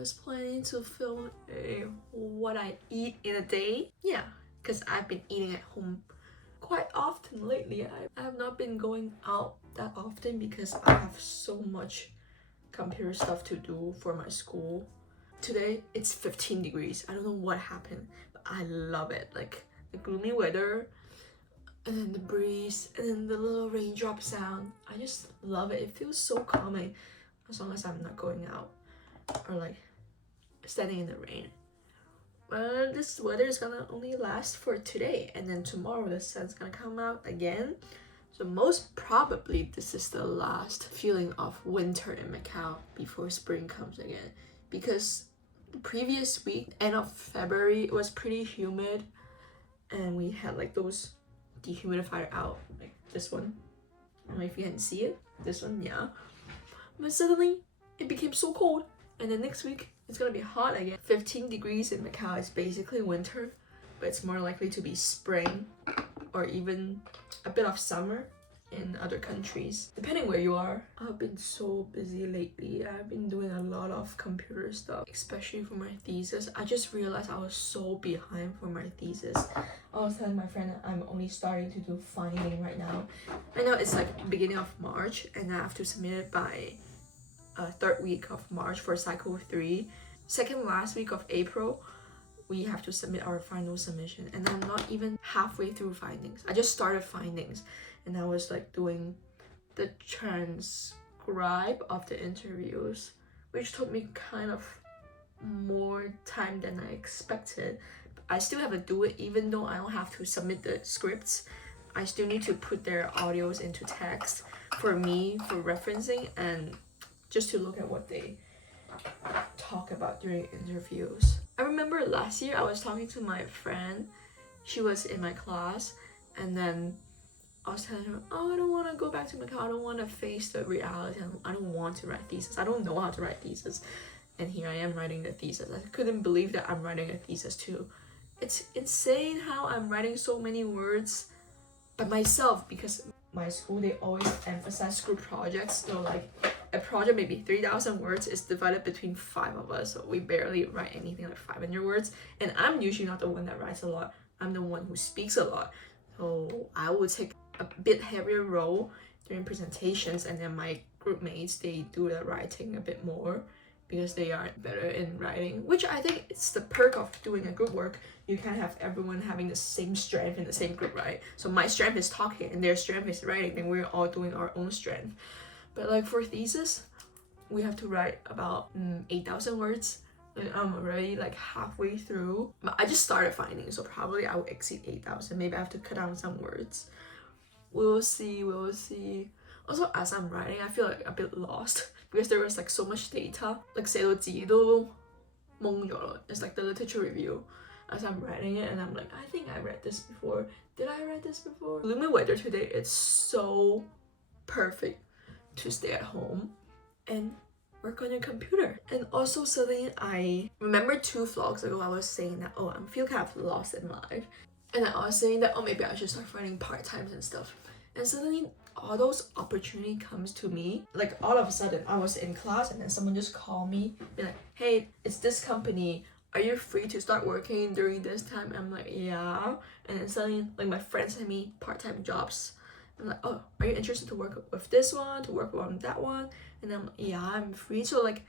was planning to film what I eat in a day. Yeah, because I've been eating at home quite often lately. I have not been going out that often because I have so much computer stuff to do for my school. Today it's 15 degrees. I don't know what happened, but I love it. Like the gloomy weather, and then the breeze, and then the little raindrop sound. I just love it. It feels so calming as long as I'm not going out or like standing in the rain. Well, this weather is gonna only last for today, and then tomorrow the sun's gonna come out again. So most probably this is the last feeling of winter in Macau before spring comes again, because the previous week, end of February, it was pretty humid and we had like those dehumidifier out, like this one. I don't know if you can see it, this one, yeah. But suddenly it became so cold, and then next week it's gonna be hot again. 15 degrees in Macau is basically winter, but it's more likely to be spring or even a bit of summer in other countries, depending where you are. I've been so busy lately. I've been doing a lot of computer stuff, especially for my thesis. I just realized I was so behind for my thesis. I was telling my friend that I'm only starting to do finding right now. I know it's like beginning of March and I have to submit it by third week of March for cycle 3. Second last week of April, we have to submit our final submission, and I'm not even halfway through findings. I just started findings and I was like doing the transcribe of the interviews, which took me kind of more time than I expected. I still have to do it even though I don't have to submit the scripts. I still need to put their audios into text for me for referencing and just to look at what they talk about during interviews. I remember last year I was talking to my friend. She was in my class, and then I was telling her, oh, I don't want to go back to Macau. I don't want to face the reality. I don't want to write thesis. I don't know how to write thesis. And here I am writing the thesis. I couldn't believe that I'm writing a thesis too. It's insane how I'm writing so many words by myself, because my school, they always emphasize group projects. So like a project maybe 3,000 words is divided between 5 of us, so we barely write anything like 500 words. And I'm usually not the one that writes a lot. I'm the one who speaks a lot. So I would take a bit heavier role during presentations, and then my group mates, they do the writing a bit more because they are better in writing, which I think it's the perk of doing a group work. You can't have everyone having the same strength in the same group, right? So my strength is talking and their strength is writing, then we're all doing our own strength. But like for thesis, we have to write about 8,000 words. And I'm already like halfway through. But I just started finding, so probably I will exceed 8,000. Maybe I have to cut down some words. We'll see, we'll see. Also, as I'm writing, I feel like a bit lost because there was like so much data. Like 寫到自己都懵咗咯. It's like the literature review as I'm writing it, and I'm like, I think I read this before. Did I read this before? Gloomy weather today, it's so perfect to stay at home and work on your computer. And also suddenly I remember 2 vlogs ago I was saying that, oh, I feel kind of lost in life. And I was saying that, oh, maybe I should start finding part-times and stuff. And suddenly all those opportunity comes to me. Like all of a sudden I was in class and then someone just called me, be like, hey, it's this company. Are you free to start working during this time? I'm like, yeah. And then suddenly like my friends sent me part-time jobs. I'm like, oh, are you interested to work with this one, to work on that one? And I'm like, yeah, I'm free. So like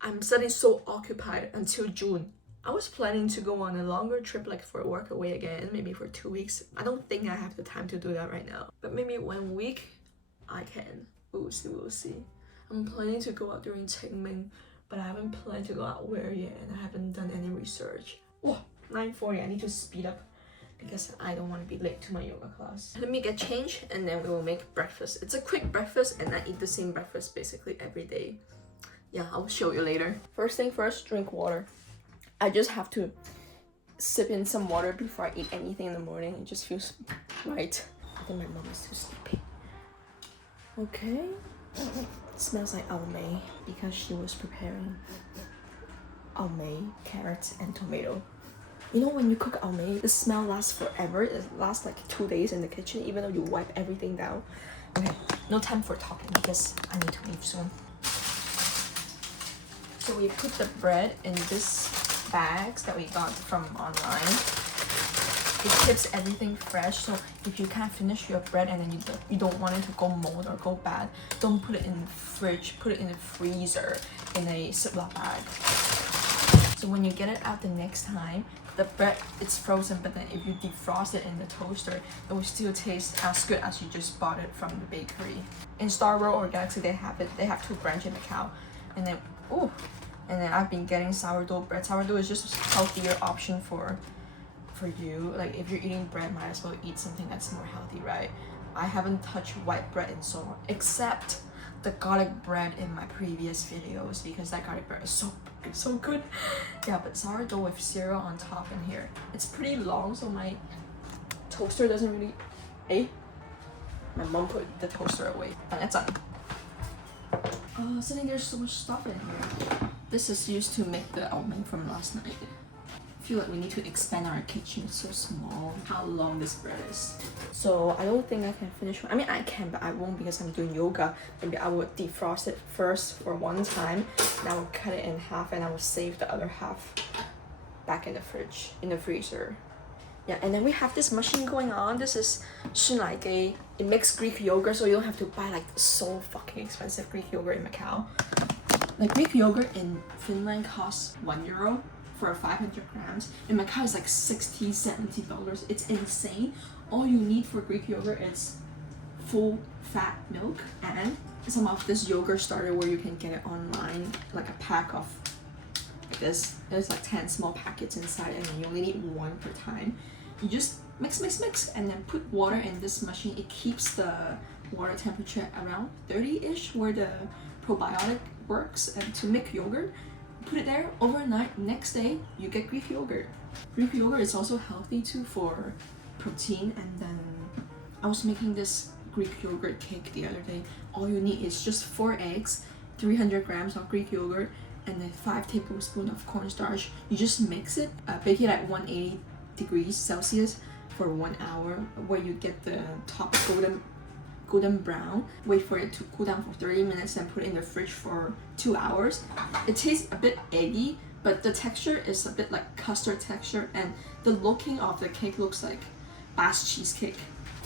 I'm suddenly so occupied until June. I was planning to go on a longer trip, like for a work away again, maybe for 2 weeks. I don't think I have the time to do that right now, but maybe 1 week I can. We'll see, we'll see. I'm planning to go out during Qingming, but I haven't planned to go out where yet, and I haven't done any research. Oh, 9:40, I need to speed up because I don't want to be late to my yoga class. Let me get changed and then we will make breakfast. It's a quick breakfast and I eat the same breakfast basically every day. Yeah, I'll show you later. First thing first, drink water. I just have to sip in some water before I eat anything in the morning. It just feels right. I think my mom is too sleepy. Okay. It smells like almay because she was preparing almay, carrots, and tomato. You know when you cook almay, the smell lasts forever. It lasts like 2 days in the kitchen even though you wipe everything down. Okay, no time for talking because I need to leave soon. So we put the bread in this bags that we got from online. It keeps everything fresh, so if you can't finish your bread and then you don't want it to go mold or go bad, don't put it in the fridge, put it in the freezer in a Ziploc bag. So when you get it out the next time, the bread, it's frozen, but then if you defrost it in the toaster, it will still taste as good as you just bought it from the bakery. In Star World or Galaxy, they have it. They have 2 branches in Macau. And then I've been getting sourdough bread. Sourdough is just a healthier option for you. Like if you're eating bread, might as well eat something that's more healthy, right? I haven't touched white bread in so long, except the garlic bread in my previous videos, because that garlic bread is so good. Yeah, but sourdough with cereal on top in here. It's pretty long, so my toaster doesn't really. My mom put the toaster away, and it's done. Suddenly there's so much stuff in here. This is used to make the almond from last night. I feel like we need to expand our kitchen. It's so small. How long this bread is. So I don't think I can finish. I mean I can, but I won't because I'm doing yoga. Maybe I will defrost it first for one time, and I will cut it in half, and I will save the other half back in the fridge, in the freezer. Yeah, and then we have this machine going on. This is LAKEY. It makes Greek yogurt, so you don't have to buy like so fucking expensive Greek yogurt in Macau. Like Greek yogurt in Finland costs €1 for 500 grams. In Macau it's like $60-70. It's insane. All you need for Greek yogurt is full fat milk and some of this yogurt starter where you can get it online, like a pack of like this. There's like 10 small packets inside, and you only need 1 per time. You just mix, and then put water in this machine. It keeps the water temperature around 30-ish where the probiotic works, and to make yogurt, put it there overnight. Next day you get Greek yogurt. Greek yogurt is also healthy too for protein. And then I was making this Greek yogurt cake the other day. All you need is just 4 eggs, 300 grams of Greek yogurt, and then 5 tablespoons of cornstarch. You just mix it, bake it at 180 degrees Celsius for 1 hour, where you get the top golden brown. Wait for it to cool down for 30 minutes and put it in the fridge for 2 hours. It tastes a bit eggy, but the texture is a bit like custard texture, and the looking of the cake looks like Basque cheesecake.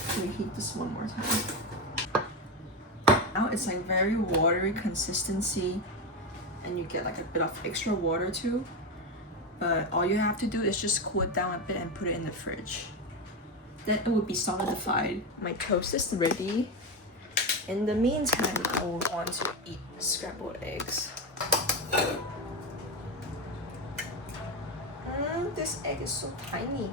Let me heat this one more time. Now it's like very watery consistency, and you get like a bit of extra water too. But all you have to do is just cool it down a bit and put it in the fridge. Then it will be solidified. My toast is ready. In the meantime, I will want to eat scrambled eggs. This egg is so tiny.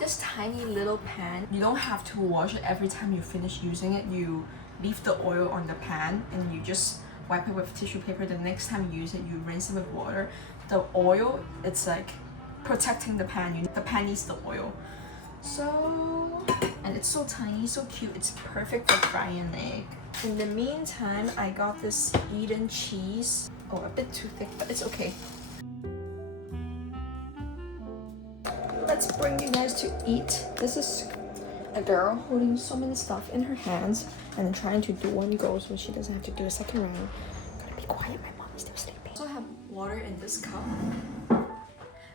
This tiny little pan, you don't have to wash it every time you finish using it. You leave the oil on the pan and you just wipe it with tissue paper. The next time you use it, you rinse it with water. The oil, it's like protecting the pan. The pan needs the oil. So, and it's so tiny, so cute. It's perfect for frying an egg. In the meantime, I got this Eden cheese. Oh, a bit too thick, but it's okay. Let's bring you guys to eat. This is a girl holding so many stuff in her hands and trying to do one go so she doesn't have to do a second round. Gotta be quiet, my mom is still sleeping. So I have water in this cup.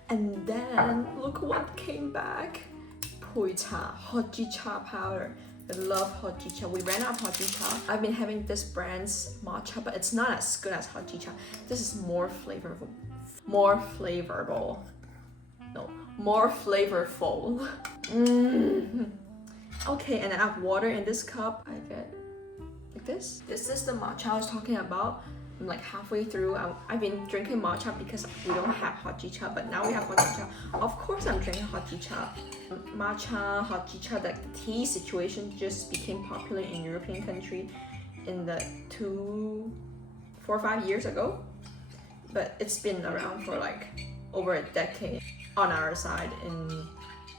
And then look what came back. Pui cha, hot cha powder. I love hot cha. We ran out of hot cha. I've been having this brand's matcha, but it's not as good as hot cha. This is more flavorful. More flavorful. Okay, and I have water in this cup. I get like this. This is the matcha I was talking about. I'm like halfway through. I've been drinking matcha because we don't have hot cha, but now we have hot cha. Of course I'm drinking hot cha. Matcha, hot cha, like the tea situation just became popular in European country in the 4 or 5 years ago. But it's been around for like over a decade on our side in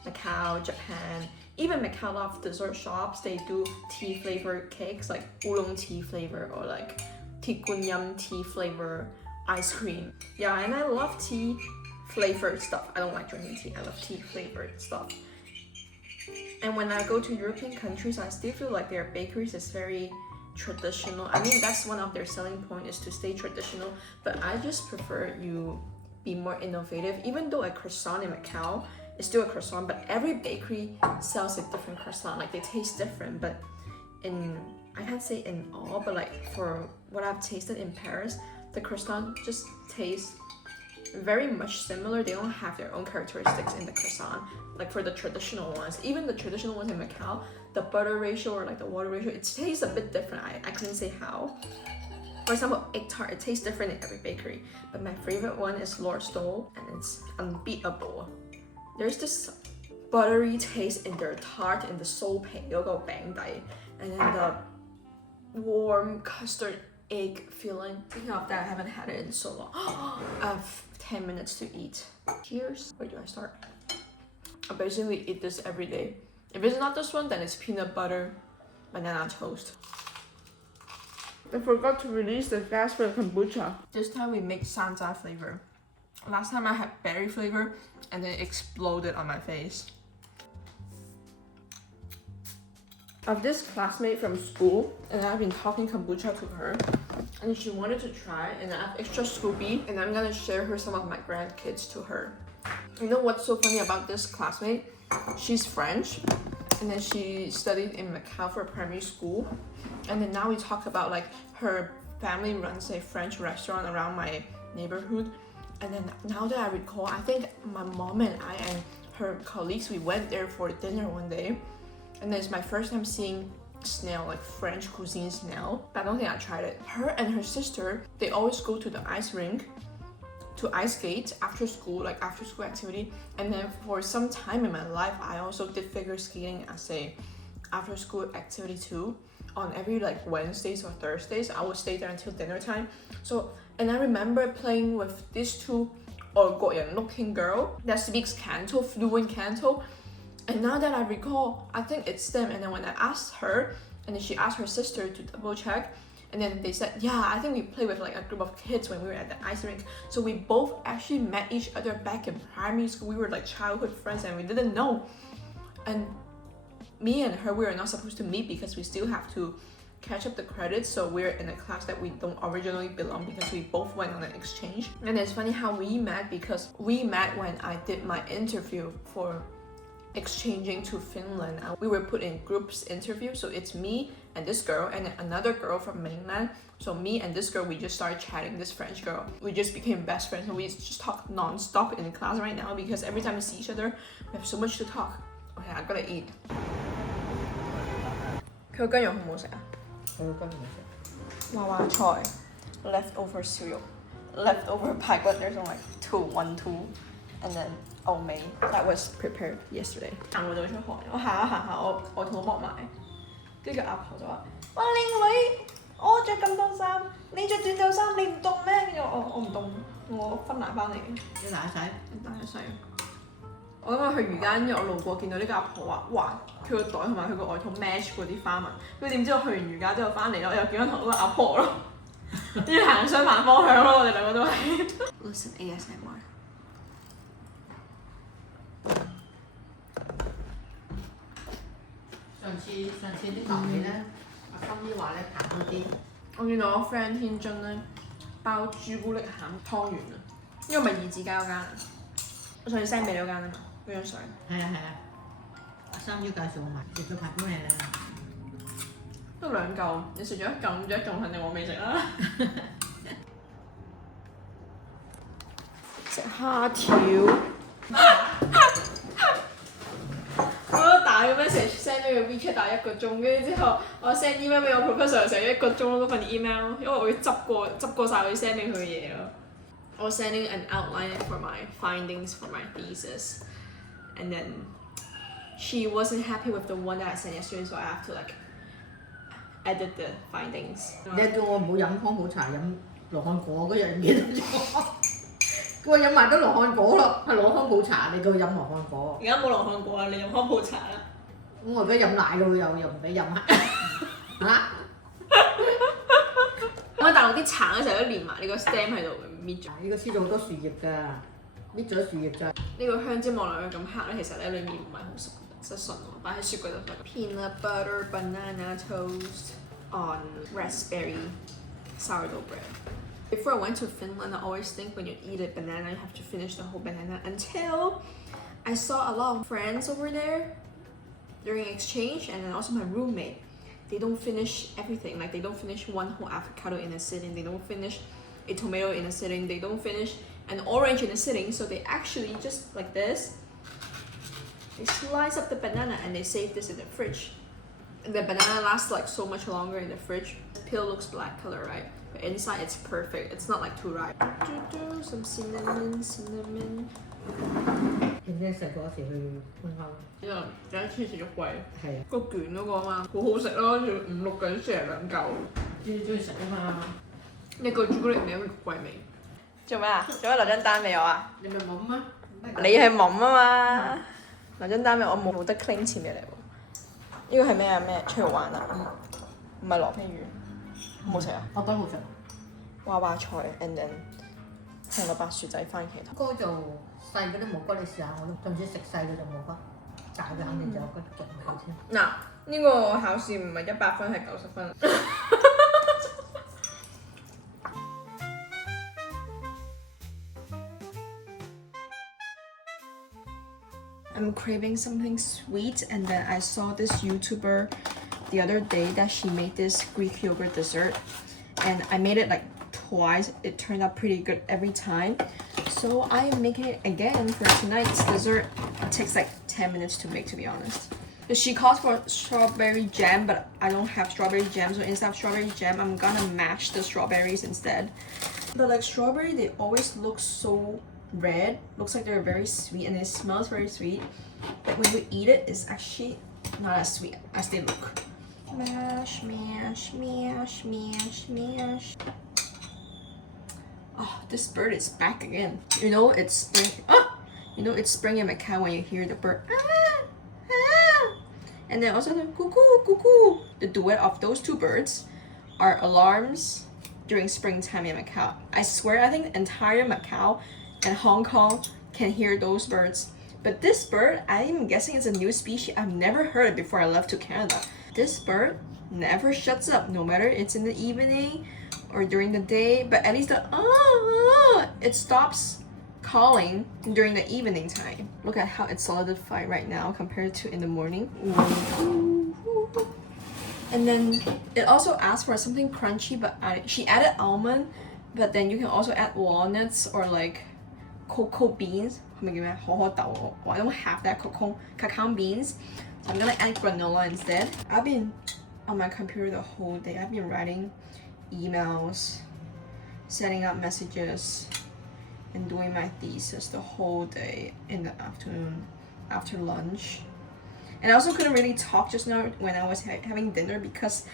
Macau, Japan. Even Macau, a lot of dessert shops, they do tea flavored cakes like oolong tea flavor or like tikunyam tea flavor ice cream. Yeah, and I love tea flavored stuff. I don't like drinking tea. I love tea flavored stuff. And when I go to European countries, I still feel like their bakeries is very traditional. I mean, that's one of their selling point is to stay traditional, but I just prefer you be more innovative. Even though a croissant in Macau is still a croissant, but every bakery sells a different croissant. Like they taste different, but I can't say in all, but like for what I've tasted in Paris, the croissant just tastes very much similar. They don't have their own characteristics in the croissant. Like for the traditional ones, even the traditional ones in Macau, the butter ratio or like the water ratio, it tastes a bit different. I couldn't say how. For example, egg tart, it tastes different in every bakery. But my favorite one is Lord Stowe, and it's unbeatable. There's this buttery taste in their tart, in the 酥皮嗰個餅底, and then the warm custard egg feeling. Speaking of that, I haven't had it in so long. I have 10 minutes to eat. Cheers. Where do I start? I basically eat this every day. If it's not this one, then it's peanut butter banana toast. I forgot to release the gas for the kombucha. This time we make sanza flavor. Last time I had berry flavor and then it exploded on my face. I have this classmate from school and I've been talking kombucha to her and she wanted to try, and I have extra scoopy and I'm gonna share her some of my grandkids to her. You know what's so funny about this classmate? She's French and then she studied in Macau for primary school, and then now we talk about like her family runs a French restaurant around my neighborhood, and then now that I recall, I think my mom and I and her colleagues, we went there for dinner one day, and then it's my first time seeing snail, like French cuisine snail, but I don't think I tried it. Her and her sister, they always go to the ice rink to ice skate after school, like after school activity. And then for some time in my life, I also did figure skating as a after school activity too. On every like Wednesdays or Thursdays, I would stay there until dinner time. So, and I remember playing with these two 外國人 looking girl that speaks Canto, fluent Canto. And now that I recall, I think it's them. And then when I asked her, and then she asked her sister to double check, and then they said, yeah, I think we played with like a group of kids when we were at the ice rink. So we both actually met each other back in primary school. We were like childhood friends and we didn't know. And me and her, we were not supposed to meet because we still have to catch up the credits. So we're in a class that we don't originally belong because we both went on an exchange. And it's funny how we met, because we met when I did my interview for exchanging to Finland. We were put in groups interview, so it's me and this girl and another girl from mainland. So me and this girl, we just started chatting, this French girl. We just became best friends, and we just talk non-stop in class right now because every time we see each other, we have so much to talk. Okay, I gotta eat. 佢個雞肉好唔好食啊？佢個雞唔好食。娃娃菜 leftover 燒肉 leftover 排骨 there's only like 1, 2 and then 牛尾 that was prepared yesterday。行到出汗，我行下行下，我肚膜埋，跟住阿婆就話：哇，靚女，我着咁多衫，你着短袖衫，你唔凍咩？跟住我唔凍，我分奶翻嚟嘅。要奶洗？奶洗。我今日去瑜伽，跟住我路過見到呢個阿婆話：哇，佢個袋同埋佢個外套 match 嗰啲花紋。跟住點知我去完瑜伽之後翻嚟咯，又見翻同嗰個阿婆咯，跟住行相反方向咯，我哋兩個都係。Listen ASMR。上次啲牛尾咧，阿心姨話咧彈多啲。我見到我 friend 天津咧包朱古力餡湯圓啊，呢個咪二字街嗰間啊。我上次 send 俾你嗰間啊嘛，嗰張相。係啊係啊，阿三姨介紹我買，食咗排骨咩咧？都2嚿，你食咗1嚿，咁就1嚿肯定我未食啦。食蝦條。我打個 message send 咗個 WeChat 打1個鐘，跟住之後我 send email 俾我 professor 成1個鐘咯，嗰份 email， 因為我要執過晒我要 send 俾佢嘅嘢咯。I was sending an outline for my findings for my thesis, and then she wasn't happy with the one that I sent yesterday, so I have to like edit the findings. 你叫我唔好飲康普茶，飲羅漢果嗰日唔記得咗。叫我飲埋得羅漢果咯，係攞康普茶，你叫我飲羅漢果。而家冇羅漢果啊，你飲康普茶啦。咁我而家飲奶咯，又唔俾飲啊！嚇！我大陸啲橙嘅時候都連埋呢個 stem 喺度搣咗。呢個黐咗好多樹葉㗎，搣咗樹葉咋。呢個香蕉望落去咁黑咧，其實咧裡面唔係好熟，即係純喎，擺喺雪櫃度。Peanut butter banana toast。on raspberry sourdough bread. Before I went to Finland, I always think when you eat a banana, you have to finish the whole banana, until I saw a lot of friends over there during exchange, and then also my roommate. They don't finish everything. Like, they don't finish one whole avocado in a sitting, they don't finish a tomato in a sitting, they don't finish an orange in a sitting. So they actually just like this, they slice up the banana and they save this in the fridge. And the banana lasts like so much longer in the fridge. The peel looks black color, right? But inside it's perfect. It's not like too ripe. Some cinnamon. 點知食嗰時去搬翻？之後有一次食咗貴，係啊，個卷嗰個嘛，好好食咯，仲要5、6個人 share 2嚿。中意食啊嘛！一個朱古力味，一個貴味。做咩啊？做咩留張單俾我啊？你咪冇咩？你係懵啊嘛？留張單俾我冇得 claim 錢俾你喎。呢個係咩啊？咩出去玩啊？唔係羅非魚，好食啊！我覺得好食。娃娃菜 and then 同個白薯仔番茄頭。嗰就細嗰啲冇骨，你試下我都，總之食細嘅就冇骨，大嘅肯定就有骨，勁好添。嗱，呢個考試唔係100分，係90分。I'm craving something sweet, and then I saw this YouTuber the other day that she made this Greek yogurt dessert, and I made it like twice. It turned out pretty good every time, so I am making it again for tonight's dessert. It takes like 10 minutes to make, to be honest. She calls for strawberry jam, but I don't have strawberry jam, so instead of strawberry jam, I'm gonna mash the strawberries instead. But like strawberry, they always look so red, looks like they're very sweet, and it smells very sweet, but when you eat it, it's actually not as sweet as they look. Mash, mash, mash, mash, mash. Oh, this bird is back again. You know it's spring. Oh, you know it's spring in Macau when you hear the bird. Ah, ah. And then also the cuckoo, cuckoo. The duet of those two birds are alarms during springtime in Macau. I swear, I think the entire Macau and Hong Kong can hear those birds. But this bird, I'm guessing it's a new species. I've never heard it before I left to Canada. This bird never shuts up, no matter it's in the evening or during the day, but at least it stops calling during the evening time. Look at how it's solidified right now compared to in the morning. And then it also asks for something crunchy, but she added almond, but then you can also add walnuts or like cocoa beans. I don't have that cacao beans, so I'm gonna add granola instead. I've been on my computer the whole day. I've been writing emails, setting up messages, and doing my thesis the whole day in the afternoon after lunch. And I also couldn't really talk just now when I was having dinner because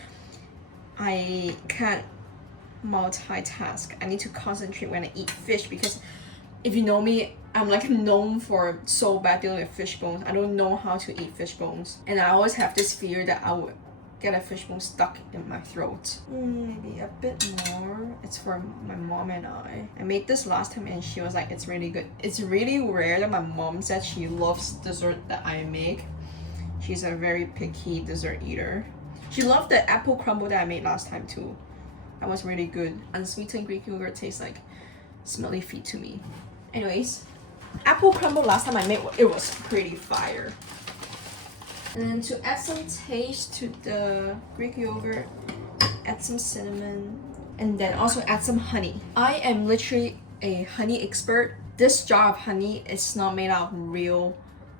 I can't multitask. I need to concentrate when I eat fish, because if you know me, I'm like known for so bad dealing with fish bones. I don't know how to eat fish bones, and I always have this fear that I would get a fish bone stuck in my throat. Maybe a bit more. It's for my mom and I. I made this last time and she was like, it's really good. It's really rare that my mom said she loves dessert that I make. She's a very picky dessert eater. She loved the apple crumble that I made last time too. That was really good. Unsweetened Greek yogurt tastes like smelly feet to me. Anyways, apple crumble last time I made, it was pretty fire. And then to add some taste to the Greek yogurt, add some cinnamon, and then also add some honey. I am literally a honey expert. This jar of honey is not made out of real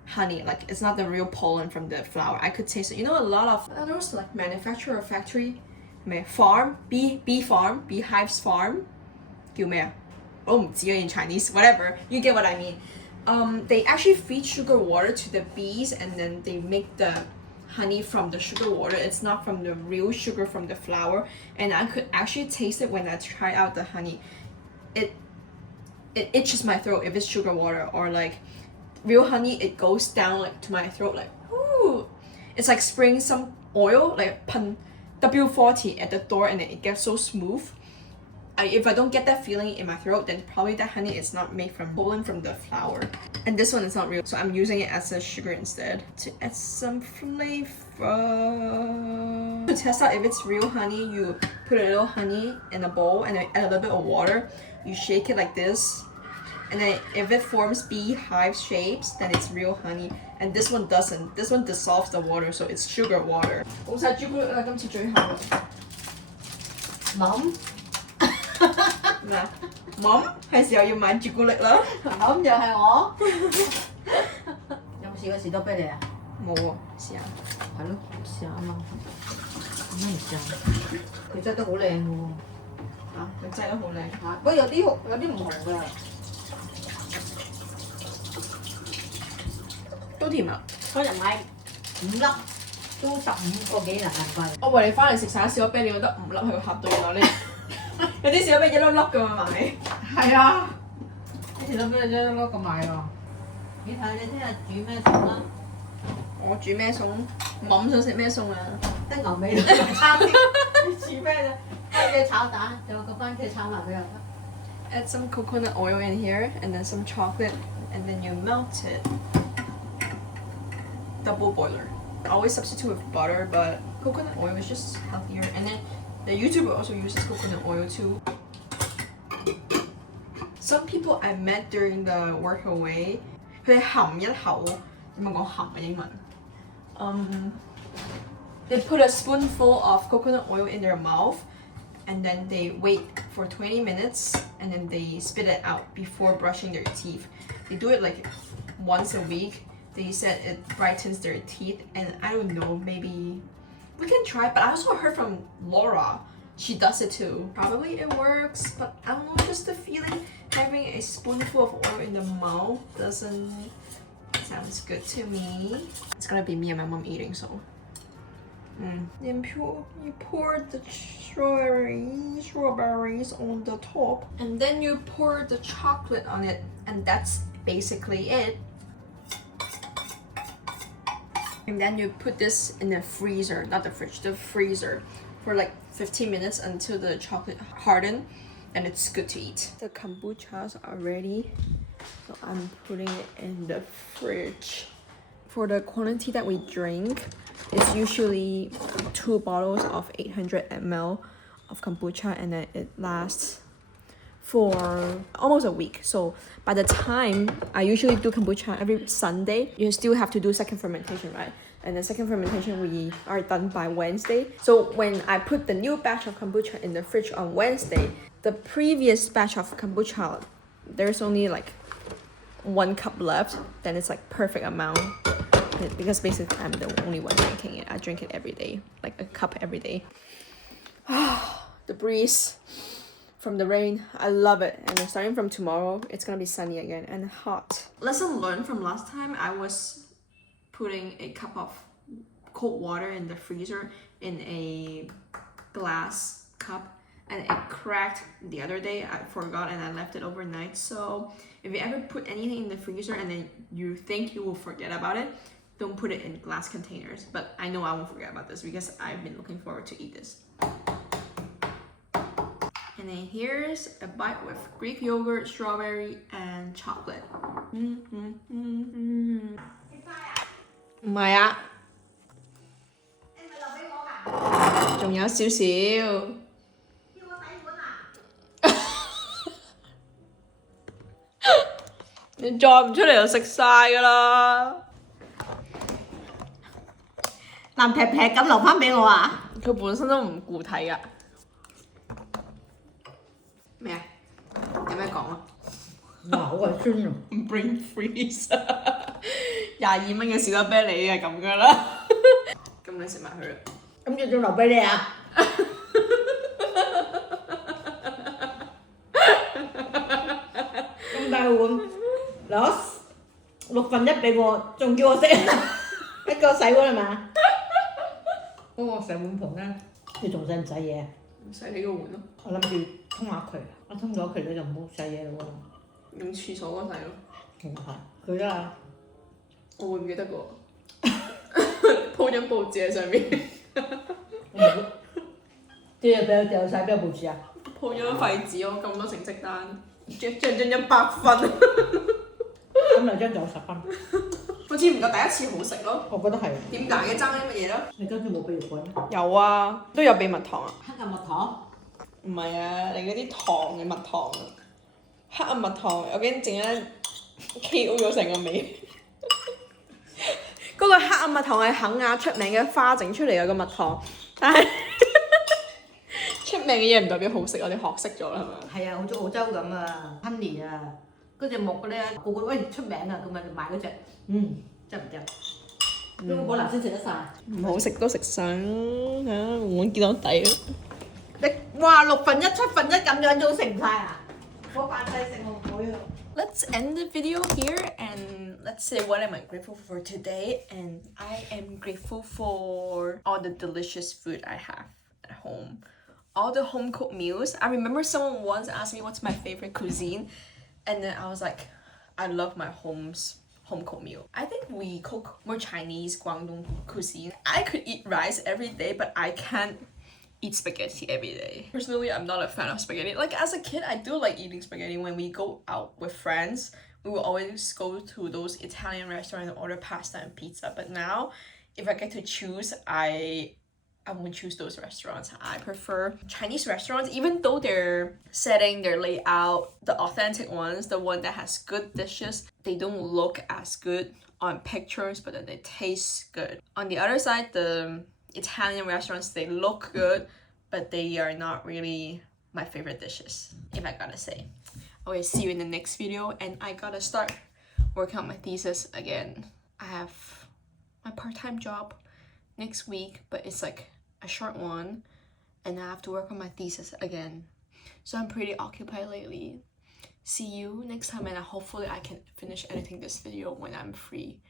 honey, like it's not the real pollen from the flower. I could taste it. You know, a lot of others like manufacturer or factory, farm, beehives farm, 叫咩啊？我唔知啊 in Chinese, whatever. You get what I mean. They actually feed sugar water to the bees, and then they make the honey from the sugar water. It's not from the real sugar from the flower, and I could actually taste it when I try out the honey. It itches my throat if it's sugar water, or like real honey, it goes down like to my throat like ooh. It's like spraying some oil, like pun W40 at the door, and then it gets so smooth. if I don't get that feeling in my throat, then probably that honey is not made from pollen from the flower. And this one is not real, so I'm using it as a sugar instead to add some flavor. To test out if it's real honey, you put a little honey in a bowl and then add a little bit of water. You shake it like this, and then if it forms beehive shapes, then it's real honey. And this one doesn't. This one dissolves the water, so it's sugar water. 冇晒朱古力啦，今次最後。冧嗱，Mom 係時候要買朱古力啦。冧就係我。有冇試過士多啤梨啊？冇喎，試下。係咯，試下啊嘛。咁樣唔試下？佢質得好靚嘅喎。啊，佢製得好靚。嚇，不過有啲唔紅㗎。都甜啊！嗰日買5粒都15個幾人民幣。我為你翻嚟食晒士多啤梨，我得5粒喺個盒度，原來你有啲士多啤梨一粒粒咁樣買。係啊，啲士多啤梨一粒粒咁買㗎。你睇你聽日煮咩餸啦？我煮咩餸？Mom想食咩餸啊？得牛尾都差啲。你煮咩啫？番茄炒蛋，有個番茄炒埋俾我得。Add some coconut oil in here and then some chocolate and then you melt it. Double boiler. I always substitute with butter, but coconut oil is just healthier. And then the YouTuber also uses coconut oil too. Some people I met during the work away, 佢哋含一口，點樣講含嘅英文？They put a spoonful of coconut oil in their mouth, and then they wait for 20 minutes, and then they spit it out before brushing their teeth. They do it like once a week. They said it brightens their teeth, and I don't know, maybe we can try. But I also heard from Laura, she does it too. Probably it works, but I don't know, just the feeling having a spoonful of oil in the mouth doesn't sounds good to me. It's gonna be me and my mom eating, so. Then you pour the strawberries on the top, and then you pour the chocolate on it, and that's basically it. And then you put this in the freezer, not the fridge, the freezer, for like 15 minutes until the chocolate harden, and it's good to eat. The kombuchas are ready, so I'm putting it in the fridge. For the quantity that we drink, it's usually 2 bottles of 800 ml of kombucha, and then it lasts for almost a week. So by the time I usually do kombucha every Sunday, you still have to do second fermentation, right? And the second fermentation we are done by Wednesday. So when I put the new batch of kombucha in the fridge on Wednesday, the previous batch of kombucha, there's only like 1 cup left. Then it's like perfect amount, because basically I'm the only one drinking it. I drink it every day, like a cup every day. The breeze from the rain, I love it. And then starting from tomorrow, it's gonna be sunny again and hot. Lesson learned from last time, I was putting a cup of cold water in the freezer in a glass cup, and it cracked the other day. I forgot and I left it overnight. So if you ever put anything in the freezer and then you think you will forget about it, don't put it in glass containers. But I know I won't forget about this because I've been looking forward to eat this. And then here's a bite with Greek yogurt, strawberry, and chocolate. 唔係啊，仲有少少。你再唔出嚟就食晒㗎啦！爛劈劈咁留翻俾我啊！佢本身都唔固體㗎。咩啊？有咩講啊？哇！好鬼酸啊 ！Brain freeze 22蚊嘅士多啤梨係咁㗎啦。咁你食埋佢啦。咁要仲留俾你啊？咁大碗攞1/6俾我，仲叫我食一個洗碗係嘛？嗰個洗碗盤咧，你仲使唔使嘢？唔使你個碗咯。我諗住通下渠，我通咗渠你就唔好洗嘢咯喎。用廁所嗰洗咯。係佢啊！我會唔記得個鋪張報紙喺上面。啲嘢俾佢掉晒邊個報紙啊？抱咗廢紙我咁多成績單，將100分。咁嚟張就10分。好似唔夠第一次好食咯。我覺得係。點解嘅？爭啲乜嘢咧？你今次冇秘藥粉？有啊，都有秘蜜糖啊。黑暗蜜糖？唔係啊，你嗰啲糖嘅蜜糖啊。黑暗蜜糖，我驚陣間 KO 咗成個味。嗰個黑暗蜜糖係肯亞出名嘅花整出嚟嘅個蜜糖，但係出名嘅嘢唔代表好食，我哋學識咗啦，係咪？係啊，好似澳洲咁啊 ，honey 啊，嗰隻木咧個個喂出名啊，咁咪買嗰隻，執唔執？都可能先食得晒。唔好食都食晒啦，我見到底啦。你哇6分1、7分1咁樣都食唔晒啊！我扮細食我唔會啊。Let's end the video here and let's say what am I grateful for today, and I am grateful for all the delicious food I have at home. All the home cooked meals. I remember someone once asked me what's my favorite cuisine, and then I was like, I love my home cooked meal. I think we cook more Chinese Guangdong cuisine. I could eat rice every day, but I can't eat spaghetti every day. Personally, I'm not a fan of spaghetti. Like as a kid, I do like eating spaghetti. When we go out with friends, we will always go to those Italian restaurants and order pasta and pizza. But now, if I get to choose, I won't choose those restaurants. I prefer Chinese restaurants, even though their setting, their layout, the authentic ones, the one that has good dishes, they don't look as good on pictures, but then they taste good. On the other side, the Italian restaurants, they look good, but they are not really my favorite dishes, if I gotta say. Okay, see you in the next video, and I gotta start working on my thesis again. I have my part-time job next week, but it's like a short one, and I have to work on my thesis again. So I'm pretty occupied lately. See you next time, and hopefully I can finish editing this video when I'm free,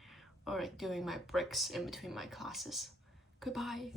or like during my breaks in between my classes. Goodbye.